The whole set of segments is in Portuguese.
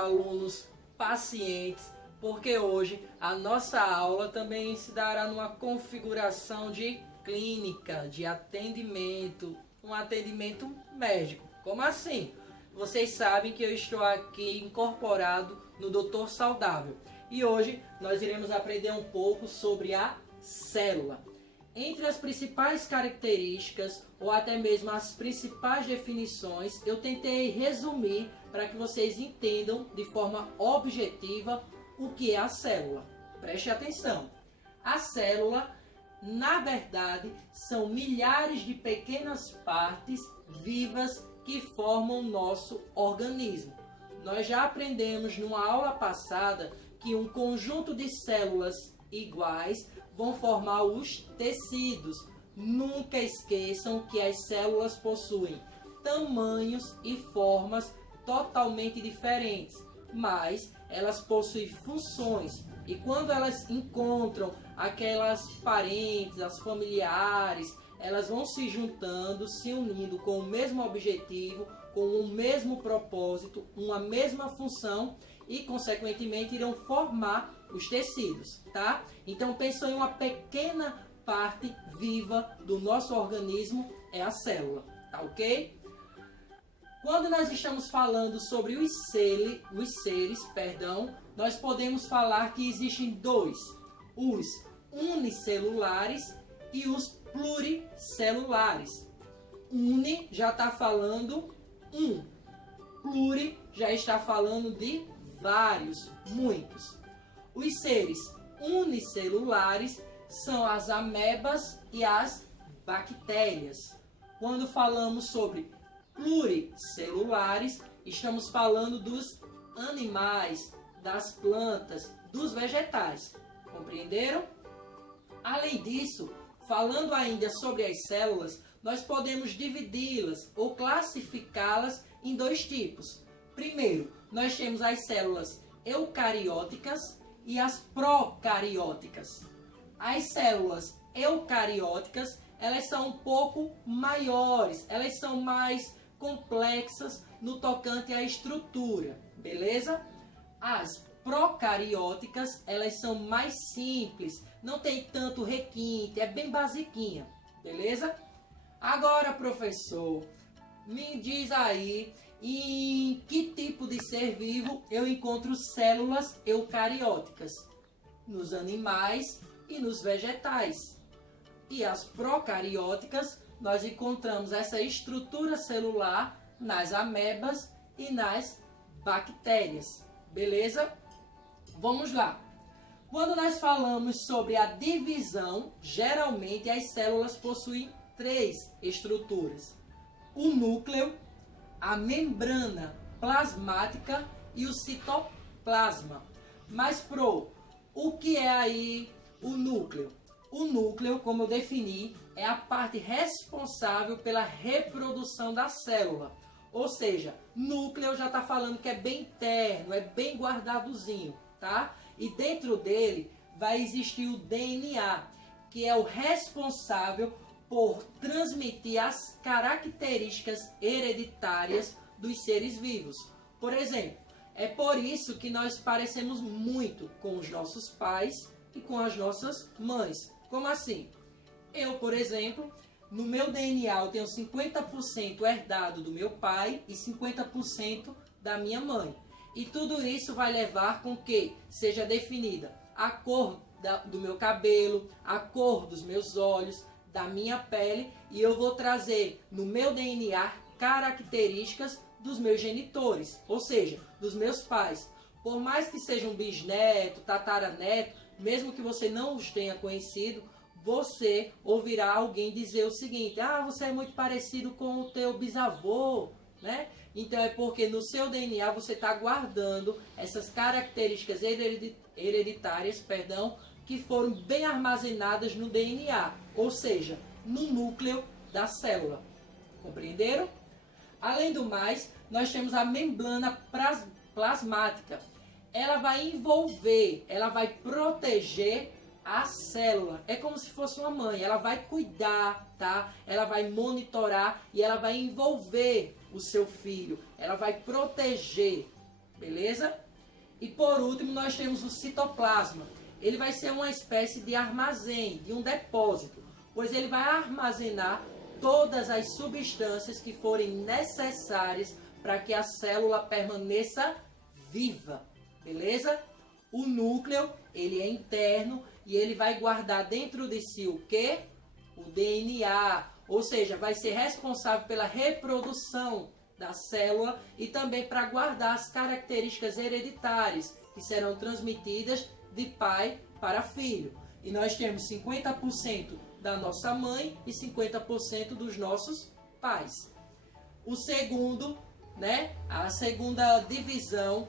alunos pacientes, porque hoje a nossa aula também se dará numa configuração de clínica, de atendimento, um atendimento médico. Como assim? Vocês sabem que eu estou aqui incorporado no Doutor Saudável e hoje nós iremos aprender um pouco sobre a célula. Entre as principais características ou até mesmo as principais definições, eu tentei resumir para que vocês entendam de forma objetiva o que é a célula. Preste atenção. A célula, na verdade, são milhares de pequenas partes vivas que formam o nosso organismo. Nós já aprendemos numa aula passada que um conjunto de células iguais vão formar os tecidos. Nunca esqueçam que as células possuem tamanhos e formas totalmente diferentes, mas elas possuem funções. E quando elas encontram aquelas parentes, as familiares, elas vão se juntando, se unindo com o mesmo objetivo, com o mesmo propósito, uma mesma função e, consequentemente, irão formar os tecidos, tá? Então, pensou em uma pequena parte viva do nosso organismo, é a célula, tá ok? Quando nós estamos falando sobre os seres, nós podemos falar que existem dois, os unicelulares e os pluricelulares. Uni já está falando um, pluri já está falando de vários, muitos. Os seres unicelulares são as amebas e as bactérias. Quando falamos sobre pluricelulares, estamos falando dos animais, das plantas, dos vegetais. Compreenderam? Além disso, falando ainda sobre as células, nós podemos dividi-las ou classificá-las em dois tipos. Primeiro, nós temos as células eucarióticas e as procarióticas. As células eucarióticas, elas são um pouco maiores, elas são mais complexas no tocante à estrutura, beleza? As procarióticas, elas são mais simples, não tem tanto requinte, é bem basiquinha, beleza? Agora, professor, me diz aí em que tipo de ser vivo eu encontro células eucarióticas? Nos animais e nos vegetais. E as procarióticas, nós encontramos essa estrutura celular nas amebas e nas bactérias. Beleza? Vamos lá. Quando nós falamos sobre a divisão, geralmente as células possuem três estruturas: o núcleo, a membrana plasmática e o citoplasma. Mas, o que é aí o núcleo? O núcleo, como eu defini, é a parte responsável pela reprodução da célula. Ou seja, núcleo já está falando que é bem interno, é bem guardadozinho, tá? E dentro dele vai existir o DNA, que é o responsável por transmitir as características hereditárias dos seres vivos. Por exemplo, é por isso que nós parecemos muito com os nossos pais e com as nossas mães. Como assim? Eu, por exemplo, no meu DNA eu tenho 50% herdado do meu pai e 50% da minha mãe. E tudo isso vai levar com que seja definida a cor do meu cabelo, a cor dos meus olhos, da minha pele, e eu vou trazer no meu DNA características dos meus genitores, ou seja, dos meus pais. Por mais que seja um bisneto, tataraneto, mesmo que você não os tenha conhecido, você ouvirá alguém dizer o seguinte: ah, você é muito parecido com o teu bisavô, né? Então é porque no seu DNA você está guardando essas características hereditárias, que foram bem armazenadas no DNA, ou seja, no núcleo da célula. Compreenderam? Além do mais, nós temos a membrana plasmática. Ela vai envolver, ela vai proteger a célula. É como se fosse uma mãe, ela vai cuidar, tá? Ela vai monitorar e ela vai envolver o seu filho. Ela vai proteger, beleza? E por último nós temos o citoplasma. Ele vai ser uma espécie de armazém, de um depósito, pois ele vai armazenar todas as substâncias que forem necessárias para que a célula permaneça viva, beleza? O núcleo, ele é interno e ele vai guardar dentro de si o quê? O DNA, ou seja, vai ser responsável pela reprodução da célula e também para guardar as características hereditárias que serão transmitidas de pai para filho. E nós temos 50% da nossa mãe e 50% dos nossos pais. O segundo, a segunda divisão,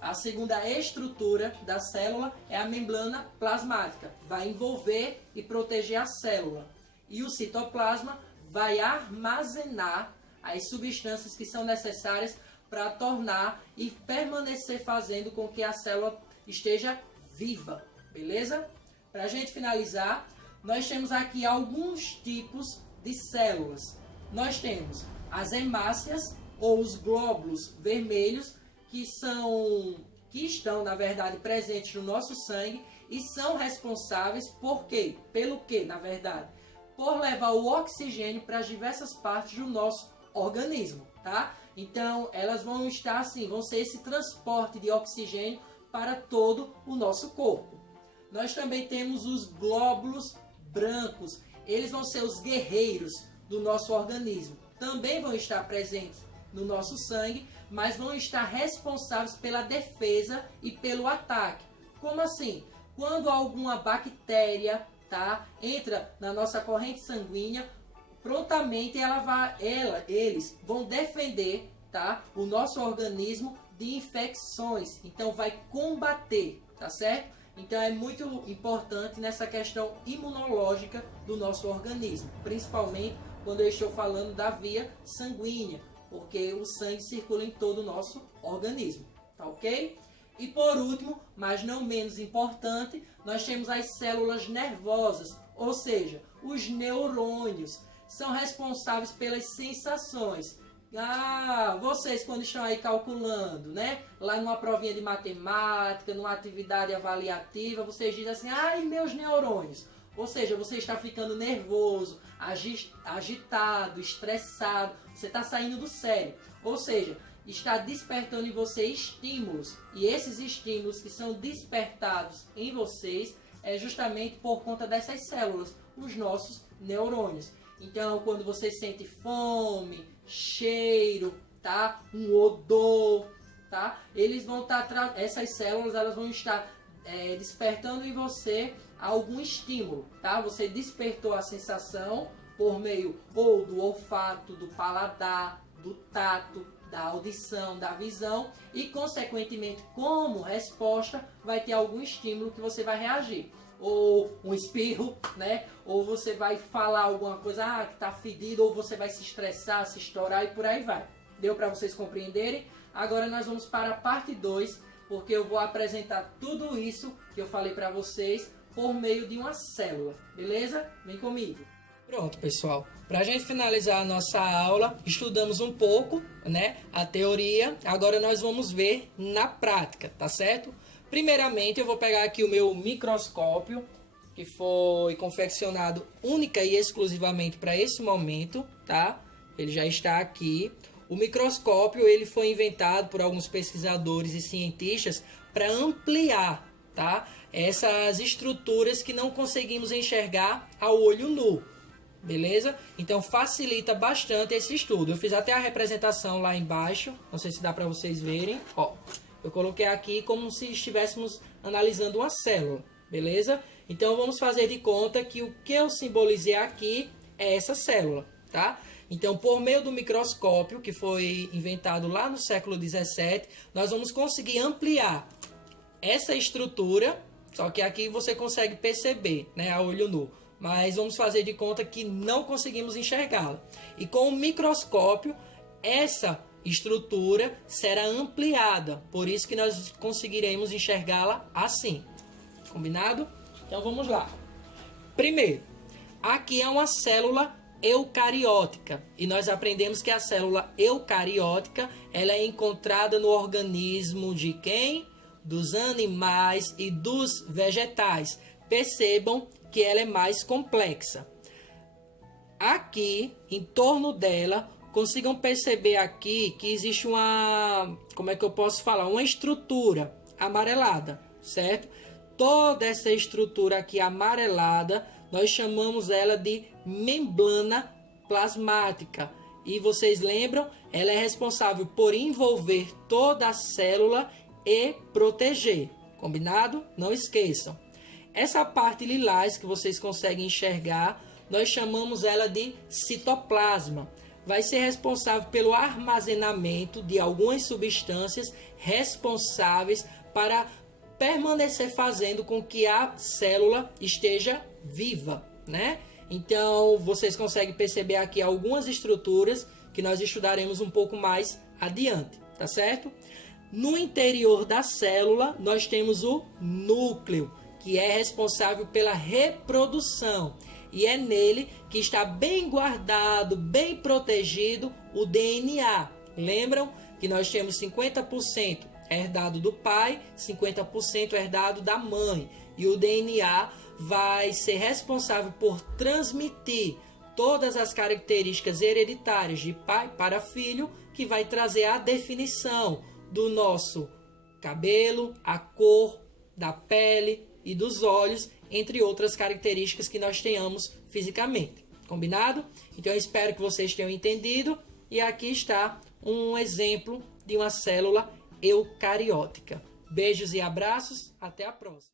a segunda estrutura da célula é a membrana plasmática. Vai envolver e proteger a célula. E o citoplasma vai armazenar as substâncias que são necessárias para tornar e permanecer fazendo com que a célula esteja viva, beleza? Para a gente finalizar, nós temos aqui alguns tipos de células. Nós temos as hemácias, ou os glóbulos vermelhos, que estão, na verdade, presentes no nosso sangue e são responsáveis por quê? Pelo quê, na verdade? Por levar o oxigênio para as diversas partes do nosso organismo, tá? Então, elas vão estar assim, vão ser esse transporte de oxigênio para todo o nosso corpo. Nós também temos os glóbulos brancos. Eles vão ser os guerreiros do nosso organismo. Também vão estar presentes no nosso sangue, mas vão estar responsáveis pela defesa e pelo ataque. Como assim? Quando alguma bactéria, entra na nossa corrente sanguínea, prontamente eles vão defender, o nosso organismo de infecções. Então vai combater, tá certo? Então é muito importante nessa questão imunológica do nosso organismo, principalmente quando eu estou falando da via sanguínea, porque o sangue circula em todo o nosso organismo, tá ok? E por último, mas não menos importante, nós temos as células nervosas, ou seja, os neurônios. São responsáveis pelas sensações. Vocês quando estão aí calculando, lá numa provinha de matemática, numa atividade avaliativa, vocês dizem assim, ai, meus neurônios. Ou seja, você está ficando nervoso, agitado, estressado, você está saindo do sério. Ou seja, está despertando em você estímulos. E esses estímulos que são despertados em vocês é justamente por conta dessas células, os nossos neurônios. Então, quando você sente fome, cheiro, um odor, eles vão essas células elas vão estar despertando em você algum estímulo, Você despertou a sensação por meio ou do olfato, do paladar, do tato, da audição, da visão e, consequentemente, como resposta, vai ter algum estímulo que você vai reagir. Ou um espirro, Ou você vai falar alguma coisa, que tá fedido, ou você vai se estressar, se estourar e por aí vai. Deu para vocês compreenderem? Agora nós vamos para a parte 2, porque eu vou apresentar tudo isso que eu falei para vocês por meio de uma célula, beleza? Vem comigo. Pronto, pessoal. Para a gente finalizar a nossa aula, estudamos um pouco, a teoria. Agora nós vamos ver na prática, tá certo? Primeiramente, eu vou pegar aqui o meu microscópio, que foi confeccionado única e exclusivamente para esse momento, Ele já está aqui. O microscópio, ele foi inventado por alguns pesquisadores e cientistas para ampliar, essas estruturas que não conseguimos enxergar ao olho nu. Beleza? Então facilita bastante esse estudo. Eu fiz até a representação lá embaixo, não sei se dá para vocês verem. Eu coloquei aqui como se estivéssemos analisando uma célula, beleza? Então vamos fazer de conta que o que eu simbolizei aqui é essa célula, Então, por meio do microscópio, que foi inventado lá no século 17, nós vamos conseguir ampliar essa estrutura, só que aqui você consegue perceber, a olho nu. Mas vamos fazer de conta que não conseguimos enxergá-la. E com o microscópio, essa estrutura será ampliada. Por isso que nós conseguiremos enxergá-la assim. Combinado? Então vamos lá. Primeiro, aqui é uma célula eucariótica. E nós aprendemos que a célula eucariótica ela é encontrada no organismo de quem? Dos animais e dos vegetais. Percebam que ela é mais complexa. Aqui, em torno dela, consigam perceber aqui que existe uma, como é que eu posso falar? Uma estrutura amarelada, certo? Toda essa estrutura aqui amarelada, nós chamamos ela de membrana plasmática. E vocês lembram? Ela é responsável por envolver toda a célula e proteger. Combinado? Não esqueçam. Essa parte lilás que vocês conseguem enxergar, nós chamamos ela de citoplasma. Vai ser responsável pelo armazenamento de algumas substâncias responsáveis para permanecer fazendo com que a célula esteja viva, né? Então, vocês conseguem perceber aqui algumas estruturas que nós estudaremos um pouco mais adiante, tá certo? No interior da célula, nós temos o núcleo, que é responsável pela reprodução. E é nele que está bem guardado, bem protegido o DNA. Lembram que nós temos 50% herdado do pai, 50% herdado da mãe. E o DNA vai ser responsável por transmitir todas as características hereditárias de pai para filho, que vai trazer a definição do nosso cabelo, a cor da pele e dos olhos, entre outras características que nós tenhamos fisicamente. Combinado? Então eu espero que vocês tenham entendido. E aqui está um exemplo de uma célula eucariótica. Beijos e abraços. Até a próxima.